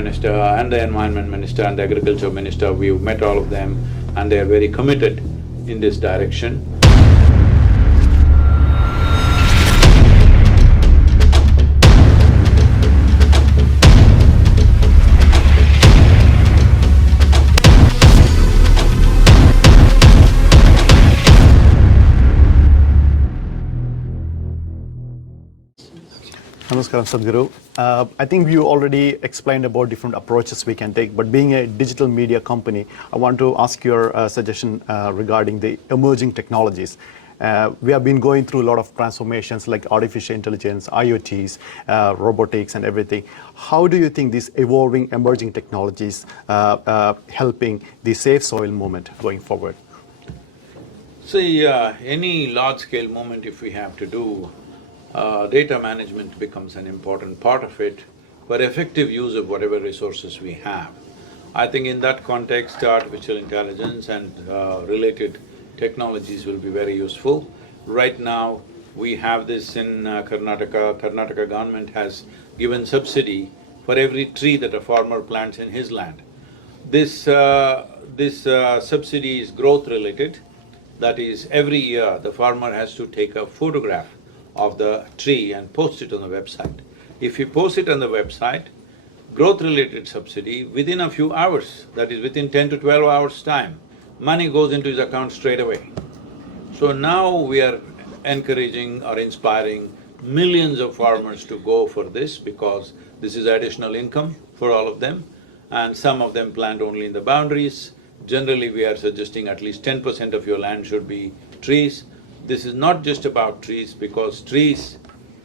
Minister and the Environment Minister and the Agriculture Minister, we've met all of them and they are very committed in this direction. Namaskaram, Sadhguru. I think you already explained about different approaches we can take, but being a digital media company, I want to ask your suggestion regarding the emerging technologies. We have been going through a lot of transformations like artificial intelligence, IoTs, robotics and everything. How do you think these evolving emerging technologies helping the safe soil movement going forward? See, any large-scale movement if we have to do, data management becomes an important part of it for effective use of whatever resources we have. I think in that context, artificial intelligence and related technologies will be very useful. Right now, we have this in Karnataka. Karnataka government has given subsidy for every tree that a farmer plants in his land. This subsidy is growth-related. That is, every year the farmer has to take a photograph of the tree and post it on the website. If he posts it on the website, growth-related subsidy, within a few hours, that is within 10 to 12 hours' time, money goes into his account straight away. So now we are encouraging or inspiring millions of farmers to go for this because this is additional income for all of them, and some of them plant only in the boundaries. Generally, we are suggesting at least 10% of your land should be trees. This is not just about trees because trees,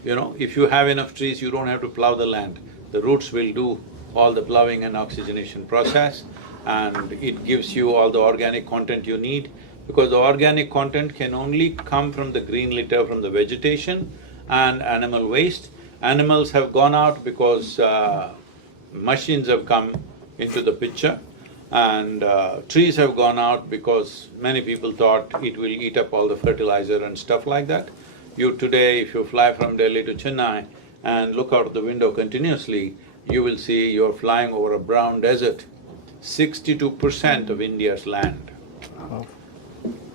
if you have enough trees, you don't have to plow the land. The roots will do all the plowing and oxygenation process, and it gives you all the organic content you need, because the organic content can only come from the green litter, from the vegetation and animal waste. Animals have gone out because machines have come into the picture, and trees have gone out because many people thought it will eat up all the fertilizer and stuff like that. Today, if you fly from Delhi to Chennai and look out the window continuously, you will see you're flying over a brown desert. 62% of India's land. Wow.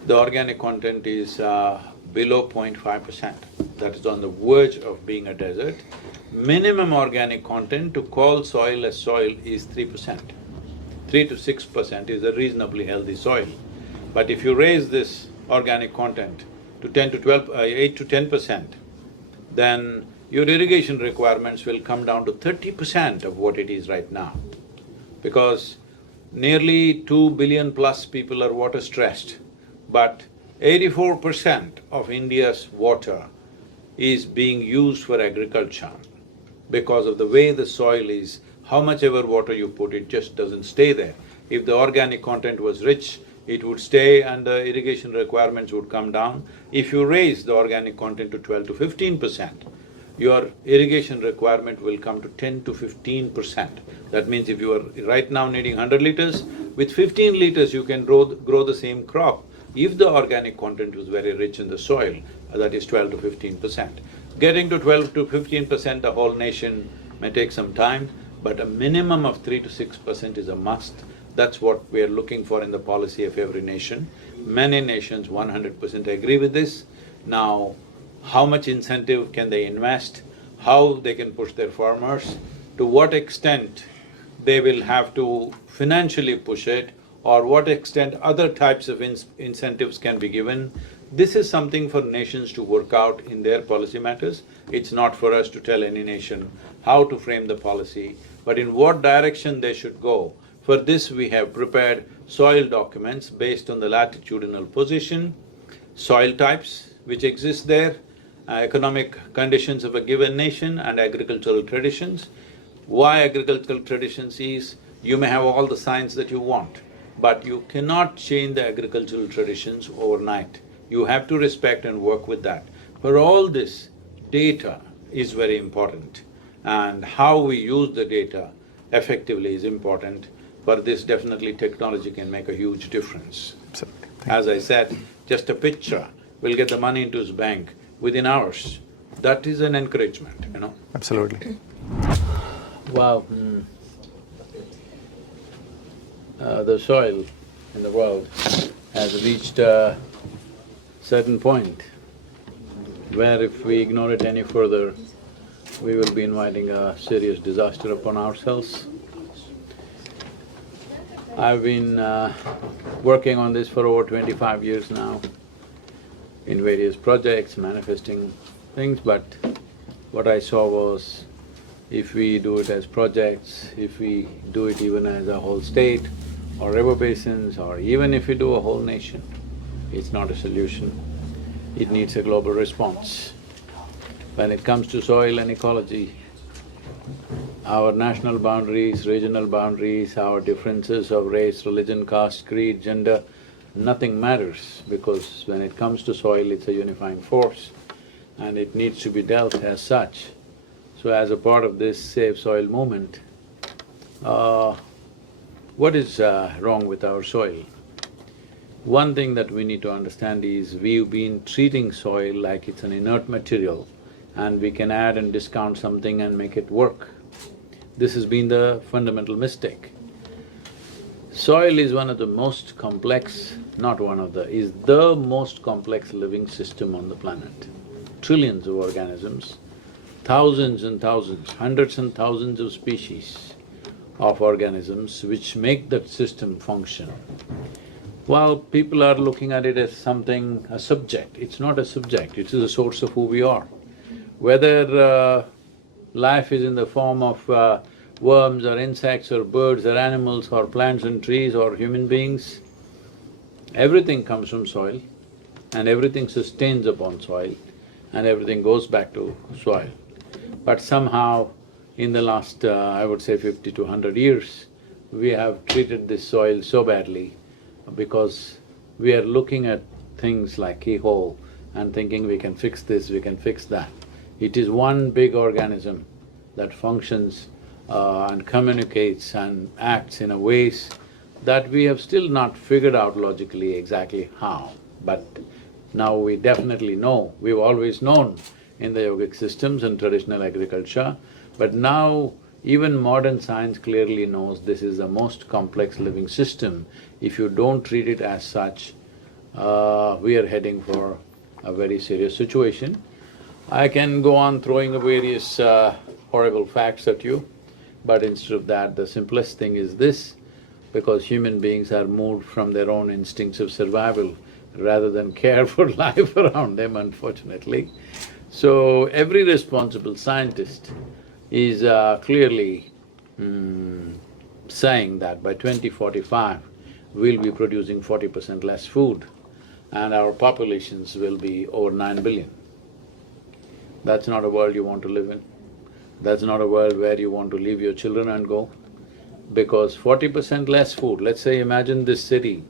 The organic content is below 0.5%. That is on the verge of being a desert. Minimum organic content to call soil as soil is 3%. 3 to 6% is a reasonably healthy soil. But if you raise this organic content to 10 to 12… 8 to 10%, then your irrigation requirements will come down to 30% of what it is right now. Because nearly 2 billion plus people are water stressed, but 84% of India's water is being used for agriculture because of the way the soil is. How much ever water you put, it just doesn't stay there. If the organic content was rich, it would stay and the irrigation requirements would come down. If you raise the organic content to 12 to 15%, your irrigation requirement will come to 10 to 15%. That means if you are right now needing 100 liters, with 15 liters you can grow the same crop. If the organic content was very rich in the soil, that is 12 to 15%. Getting to 12 to 15%, the whole nation may take some time, but a minimum of 3 to 6% is a must. That's what we are looking for in the policy of every nation. Many nations 100% agree with this. Now, how much incentive can they invest, how they can push their farmers, to what extent they will have to financially push it, or what extent other types of incentives can be given. This is something for nations to work out in their policy matters. It's not for us to tell any nation how to frame the policy, but in what direction they should go. For this, we have prepared soil documents based on the latitudinal position, soil types which exist there, economic conditions of a given nation and agricultural traditions. Why agricultural traditions is, you may have all the science that you want, but you cannot change the agricultural traditions overnight. You have to respect and work with that. For all this, data is very important, and how we use the data effectively is important. For this, definitely technology can make a huge difference. As I said, just a picture will get the money into his bank within hours. That is an encouragement, Absolutely. Wow. the soil in the world has reached a certain point where if we ignore it any further, we will be inviting a serious disaster upon ourselves. I've been working on this for over 25 years now in various projects, manifesting things, but what I saw was if we do it as projects, if we do it even as a whole state or river basins, or even if we do a whole nation, it's not a solution. It needs a global response. When it comes to soil and ecology, our national boundaries, regional boundaries, our differences of race, religion, caste, creed, gender, nothing matters, because when it comes to soil, it's a unifying force and it needs to be dealt as such. So as a part of this Save Soil movement, what is wrong with our soil? One thing that we need to understand is we've been treating soil like it's an inert material and we can add and discount something and make it work. This has been the fundamental mistake. Soil is one of the most complex, not one of the, is the most complex living system on the planet. Trillions of organisms, thousands and thousands, hundreds and thousands of species of organisms which make that system function. While people are looking at it as something, a subject, it's not a subject, it is a source of who we are. Whether life is in the form of worms or insects or birds or animals or plants and trees or human beings, everything comes from soil and everything sustains upon soil and everything goes back to soil. But somehow, in the last, I would say 50 to 100 years, we have treated this soil so badly because we are looking at things like keyhole and thinking we can fix this, we can fix that. It is one big organism that functions and communicates and acts in a ways that we have still not figured out logically exactly how. But now we definitely know, we've always known in the yogic systems and traditional agriculture, but now even modern science clearly knows this is the most complex living system. If you don't treat it as such, we are heading for a very serious situation. I can go on throwing various horrible facts at you, but instead of that, the simplest thing is this, because human beings are moved from their own instincts of survival rather than care for life around them, unfortunately. So, every responsible scientist is clearly saying that by 2045, we'll be producing 40% less food and our populations will be over 9 billion. That's not a world you want to live in. That's not a world where you want to leave your children and go, because 40% less food, let's say imagine this city,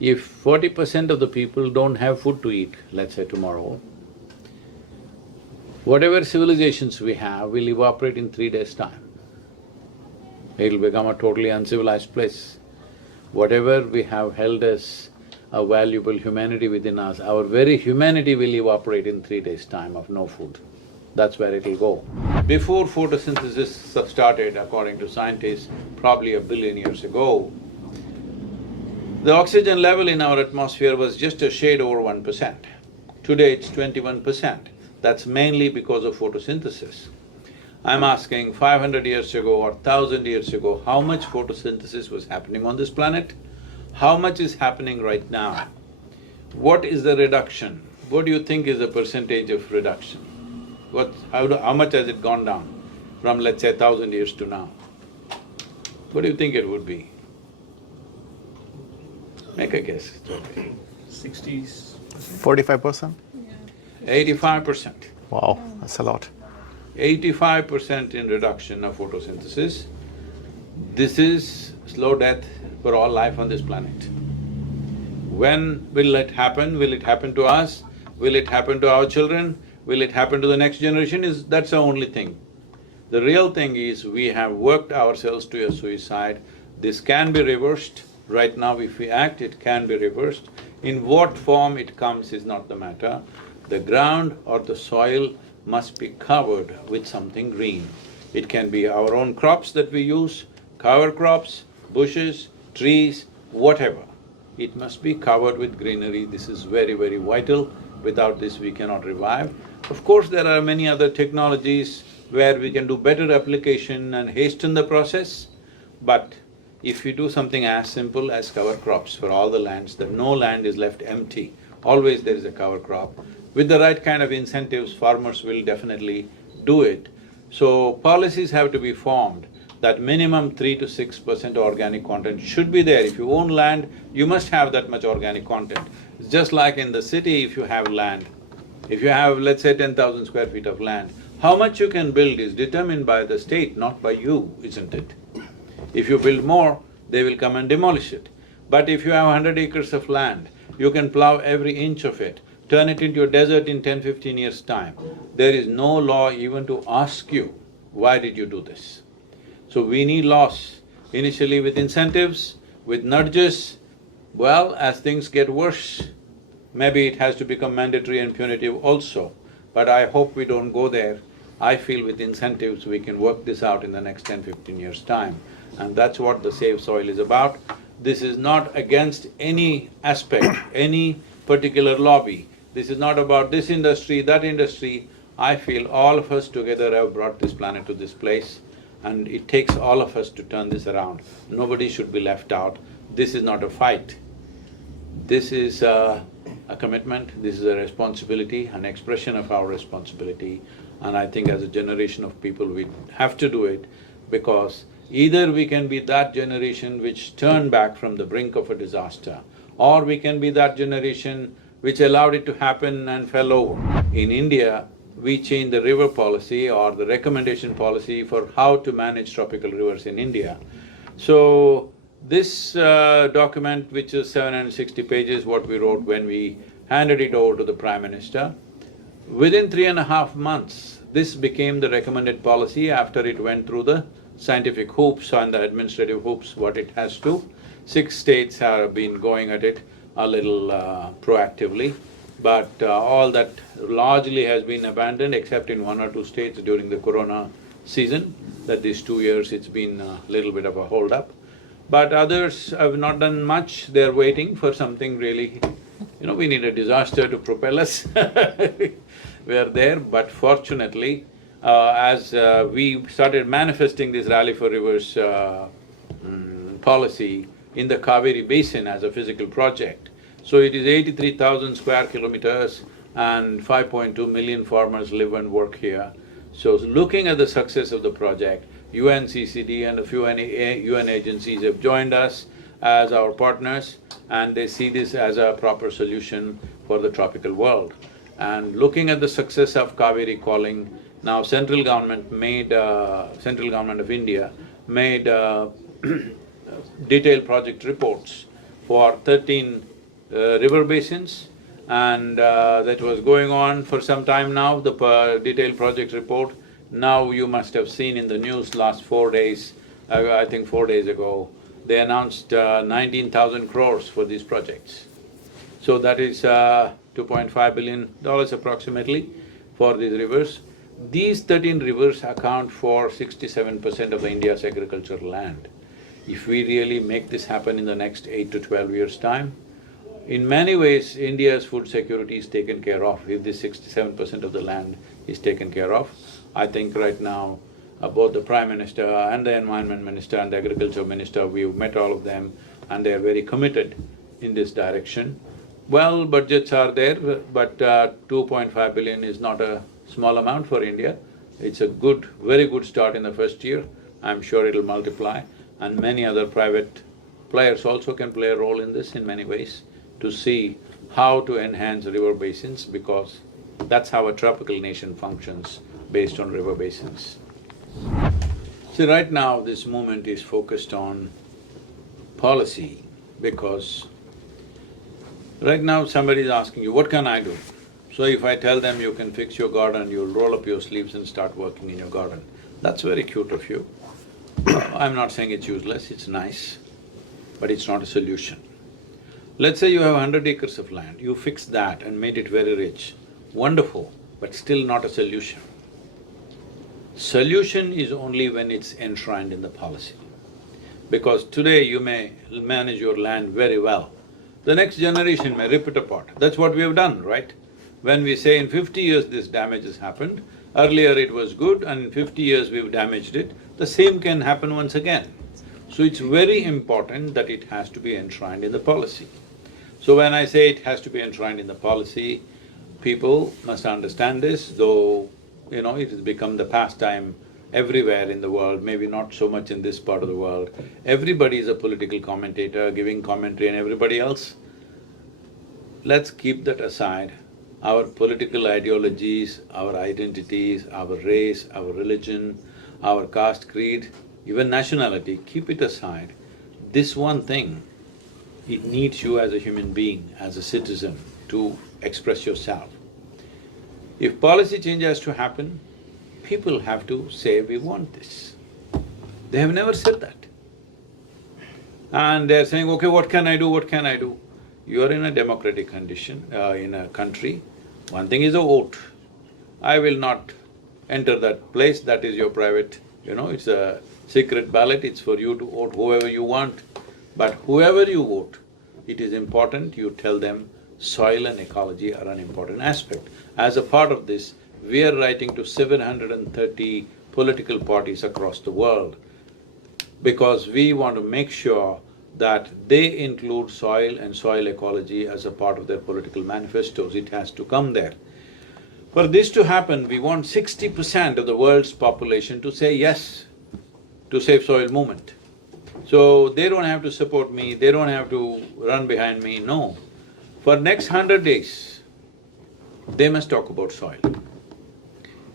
if 40% of the people don't have food to eat, let's say tomorrow, whatever civilizations we have will evaporate in 3 days' time. It'll become a totally uncivilized place. Whatever we have held as a valuable humanity within us, our very humanity will evaporate in 3 days' time of no food. That's where it'll go. Before photosynthesis started, according to scientists, probably 1 billion years ago, the oxygen level in our atmosphere was just a shade over 1%. Today it's 21%. That's mainly because of photosynthesis. I'm asking 500 years ago or 1000 years ago, how much photosynthesis was happening on this planet? How much is happening right now? What is the reduction? What do you think is the percentage of reduction? How much has it gone down from, let's say, 1000 years to now? What do you think it would be? Make a guess, it's okay. 60s. 45%? 85%. Wow, that's a lot. 85% in reduction of photosynthesis. This is slow death for all life on this planet. When will it happen? Will it happen to us? Will it happen to our children? Will it happen to the next generation? That's the only thing. The real thing is we have worked ourselves to a suicide. This can be reversed. Right now, if we act, it can be reversed. In what form it comes is not the matter. The ground or the soil must be covered with something green. It can be our own crops that we use, cover crops, bushes, trees, whatever. It must be covered with greenery. This is very, very vital. Without this, we cannot revive. Of course, there are many other technologies where we can do better application and hasten the process, but if you do something as simple as cover crops for all the lands, that no land is left empty, always there is a cover crop. With the right kind of incentives, farmers will definitely do it. So, policies have to be formed that minimum 3 to 6% organic content should be there. If you own land, you must have that much organic content. It's just like in the city, if you have land, if you have, let's say, 10,000 square feet of land, how much you can build is determined by the state, not by you, isn't it? If you build more, they will come and demolish it. But if you have 100 acres of land, you can plow every inch of it, turn it into a desert in 10–15 years' time. There is no law even to ask you, why did you do this? So we need laws, initially with incentives, with nudges. Well, as things get worse, maybe it has to become mandatory and punitive also. But I hope we don't go there. I feel with incentives we can work this out in the next 10–15 years' time. And that's what the Save Soil is about. This is not against any aspect, any particular lobby. This is not about this industry, that industry. I feel all of us together have brought this planet to this place, and it takes all of us to turn this around. Nobody should be left out. This is not a fight. This is a commitment, this is a responsibility, an expression of our responsibility. And I think as a generation of people, we have to do it, because either we can be that generation which turned back from the brink of a disaster, or we can be that generation which allowed it to happen and fell over. In India, we changed the river policy or the recommendation policy for how to manage tropical rivers in India. So, this document, which is 760 pages, what we wrote when we handed it over to the Prime Minister, within 3.5 months, this became the recommended policy after it went through the scientific hoops and the administrative hoops, what it has to. 6 states have been going at it a little proactively, but all that largely has been abandoned except in 1 or 2 states during the corona season, that these 2 years it's been a little bit of a hold-up. But others have not done much, they're waiting for something really… we need a disaster to propel us we are there, but fortunately, as we started manifesting this Rally for Rivers policy in the Kaveri Basin as a physical project. So it is 83,000 square kilometers and 5.2 million farmers live and work here. So looking at the success of the project, UNCCD and a few UN agencies have joined us as our partners, and they see this as a proper solution for the tropical world. And looking at the success of Kaveri calling, now central government of India made detailed project reports for 13 river basins, and that was going on for some time now, the detailed project report. Now you must have seen in the news last 4 days, I think 4 days ago, they announced 19,000 crores for these projects. So that is $2.5 billion approximately for these rivers. These 13 rivers account for 67% of India's agricultural land. If we really make this happen in the next 8 to 12 years' time, in many ways, India's food security is taken care of if this 67% of the land is taken care of. I think right now, both the Prime Minister and the Environment Minister and the Agriculture Minister, we've met all of them and they are very committed in this direction. Well, budgets are there, but 2.5 billion is not a small amount for India. It's a good, very good start in the first year. I'm sure it'll multiply, and many other private players also can play a role in this in many ways to see how to enhance river basins, because that's how a tropical nation functions, based on river basins. See, right now this movement is focused on policy, because right now somebody is asking you, what can I do? So if I tell them you can fix your garden, you'll roll up your sleeves and start working in your garden. That's very cute of you. I'm not saying it's useless, it's nice, but it's not a solution. Let's say you have 100 acres of land, you fixed that and made it very rich. Wonderful, but still not a solution. Solution is only when it's enshrined in the policy. Because today you may manage your land very well, the next generation may rip it apart. That's what we have done, right? When we say in 50 years this damage has happened, earlier it was good and in 50 years we've damaged it, the same can happen once again. So it's very important that it has to be enshrined in the policy. So when I say it has to be enshrined in the policy, people must understand this, though, it has become the pastime everywhere in the world, maybe not so much in this part of the world. Everybody is a political commentator, giving commentary and everybody else. Let's keep that aside. Our political ideologies, our identities, our race, our religion, our caste, creed, even nationality, keep it aside. This one thing, it needs you as a human being, as a citizen, to express yourself. If policy change has to happen, people have to say, we want this. They have never said that. And they're saying, okay, what can I do, what can I do? You are in a democratic condition, in a country. One thing is a vote. I will not enter that place, that is your private, it's a secret ballot, it's for you to vote whoever you want. But whoever you vote, it is important you tell them soil and ecology are an important aspect. As a part of this, we are writing to 730 political parties across the world because we want to make sure that they include soil and soil ecology as a part of their political manifestos. It has to come there. For this to happen, we want 60% of the world's population to say yes to Safe Soil movement. So they don't have to support me, they don't have to run behind me, no. For next 100 days, they must talk about soil.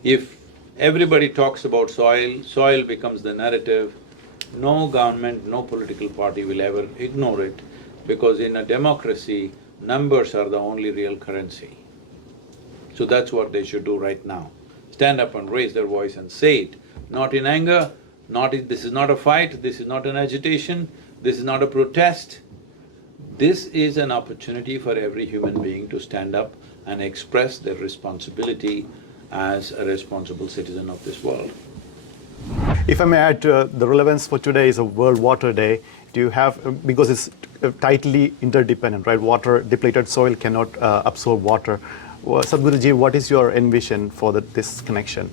If everybody talks about soil, soil becomes the narrative, no government, no political party will ever ignore it, because in a democracy, numbers are the only real currency. So that's what they should do right now. Stand up and raise their voice and say it, not in anger, this is not a fight, this is not an agitation, this is not a protest. This is an opportunity for every human being to stand up and express their responsibility as a responsible citizen of this world. If I may add, the relevance for today is a World Water Day. Do you have, because it's tightly interdependent, right? Water, depleted soil cannot absorb water. Well, Sadhguruji, what is your envision for this connection?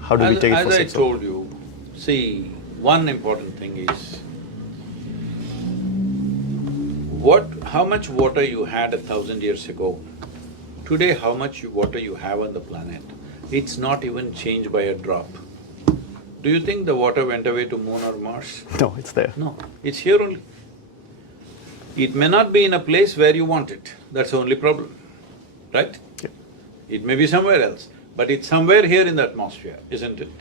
How do we take it for As I told you, see, one important thing is how much water you had 1,000 years ago, today how much water you have on the planet, it's not even changed by a drop. Do you think the water went away to Moon or Mars? No, it's there. No, it's here only. It may not be in a place where you want it, that's the only problem, right? Yeah. It may be somewhere else, but it's somewhere here in the atmosphere, isn't it?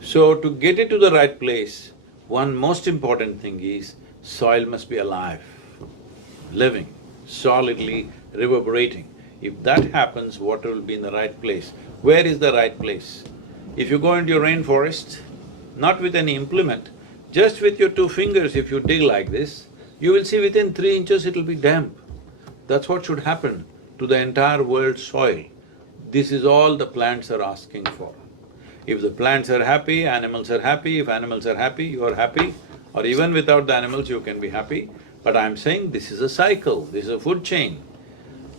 So to get it to the right place, one most important thing is soil must be alive, living, solidly reverberating. If that happens, water will be in the right place. Where is the right place? If you go into your rainforest, not with any implement, just with your 2 fingers, if you dig like this, you will see within 3 inches it'll be damp. That's what should happen to the entire world's soil. This is all the plants are asking for. If the plants are happy, animals are happy, if animals are happy, you are happy, or even without the animals you can be happy. But I'm saying this is a cycle, this is a food chain.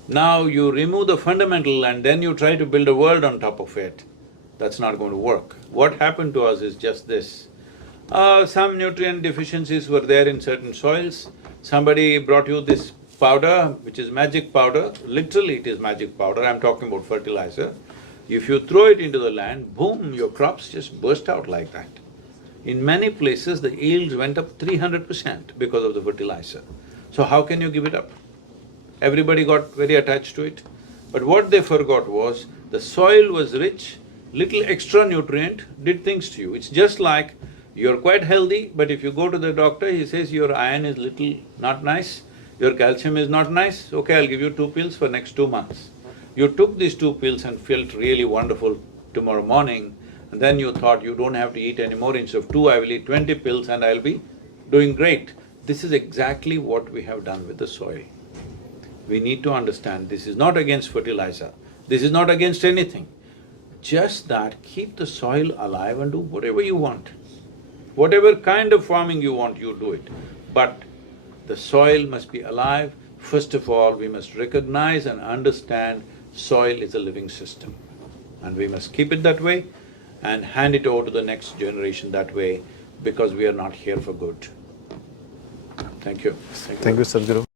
Now you remove the fundamental and then you try to build a world on top of it, that's not going to work. What happened to us is just this. Some nutrient deficiencies were there in certain soils, somebody brought you this powder, which is magic powder, literally it is magic powder, I'm talking about fertilizer. If you throw it into the land, boom, your crops just burst out like that. In many places, the yields went up 300% because of the fertilizer. So how can you give it up? Everybody got very attached to it. But what they forgot was, the soil was rich, little extra nutrient did things to you. It's just like you're quite healthy, but if you go to the doctor, he says your iron is little not nice, your calcium is not nice, okay, I'll give you 2 pills for next 2 months. You took these 2 pills and felt really wonderful tomorrow morning, and then you thought you don't have to eat anymore, instead of 2, I will eat 20 pills and I'll be doing great. This is exactly what we have done with the soil. We need to understand this is not against fertilizer, this is not against anything. Just that keep the soil alive and do whatever you want. Whatever kind of farming you want, you do it. But the soil must be alive. First of all, we must recognize and understand soil is a living system. And we must keep it that way and hand it over to the next generation that way, because we are not here for good. Thank you. Thank you, Sadhguru.